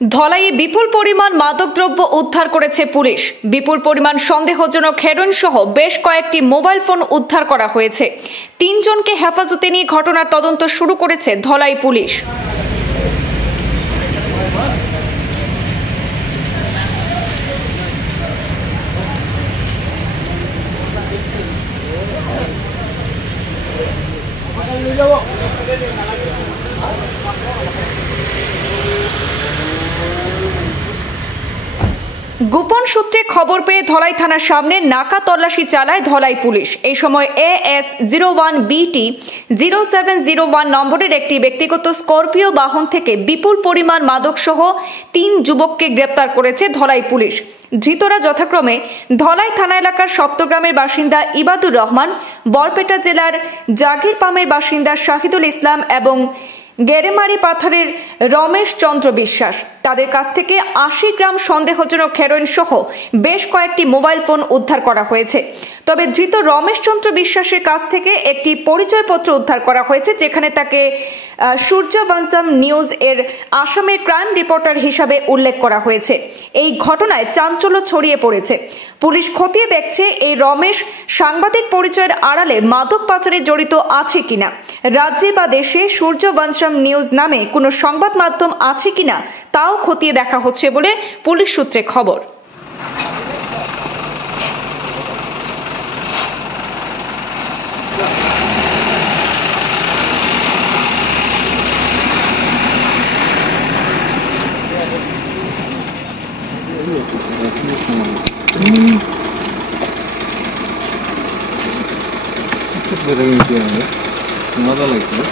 ধলাইয়ে বিপুল পরিমাণ মাদকদ্রব্য উদ্ধার করেছে পুলিশ। বিপুল পরিমাণ সন্দেহজনক হেরোইন সহ বেশ কয়েকটি মোবাইল ফোন উদ্ধার করা হয়েছে। 3 জনকে হেফাজতে নিয়ে ঘটনার তদন্ত শুরু করেছে ধলাই পুলিশ। গোপন সূত্রে খবর পেয়ে ধলাই থানার সামনে নাকা তল্লাশি চালায় ধলাই পুলিশ। এই সময় AS01BT 0701 নম্বরের একটি ব্যক্তিগত স্করপিও বাহন থেকে বিপুল পরিমাণ মাদক সহ 3 যুবককে গ্রেপ্তার করেছে ধলাই পুলিশ। ধৃতরা যথাক্রমে ধলাই থানা এলাকার সপ্তগ্রামের বাসিন্দা ইবাদুর রহমান, বরপেটা জেলার জাগিরপামের বাসিন্দা শাহিদুল ইসলাম এবং গেরেমারি পাথারের রমেশ চন্দ্র বিশ্বাস। তাদের কাছ থেকে 80 গ্রাম সন্দেহজনক হেরোইন সহ বেশ কয়েকটি মোবাইল ফোন উদ্ধার করা হয়েছে। তবে ধৃত রমেশ চন্দ্র বিশ্বাসের কাছ থেকে একটি পরিচয়পত্র উদ্ধার করা হয়েছে, যেখানে তাকে সূর্যবংশম নিউজ এর আসামের ক্রাইম রিপোর্টার হিসাবে উল্লেখ করা হয়েছে। এই ঘটনায় চাঞ্চল্য ছড়িয়ে পড়েছে। পুলিশ খতিয়ে দেখছে এই রমেশ সাংবাদিক পরিচয়ের আড়ালে মাদক পাচারে জড়িত আছে কিনা, রাজ্যে বা দেশে সূর্যবংশম নিউজ নামে কোনো সংবাদ মাধ্যম আছে কিনা তাও খতিয়ে দেখা হচ্ছে বলে পুলিশ সূত্রে খবর। মজা লাগছে।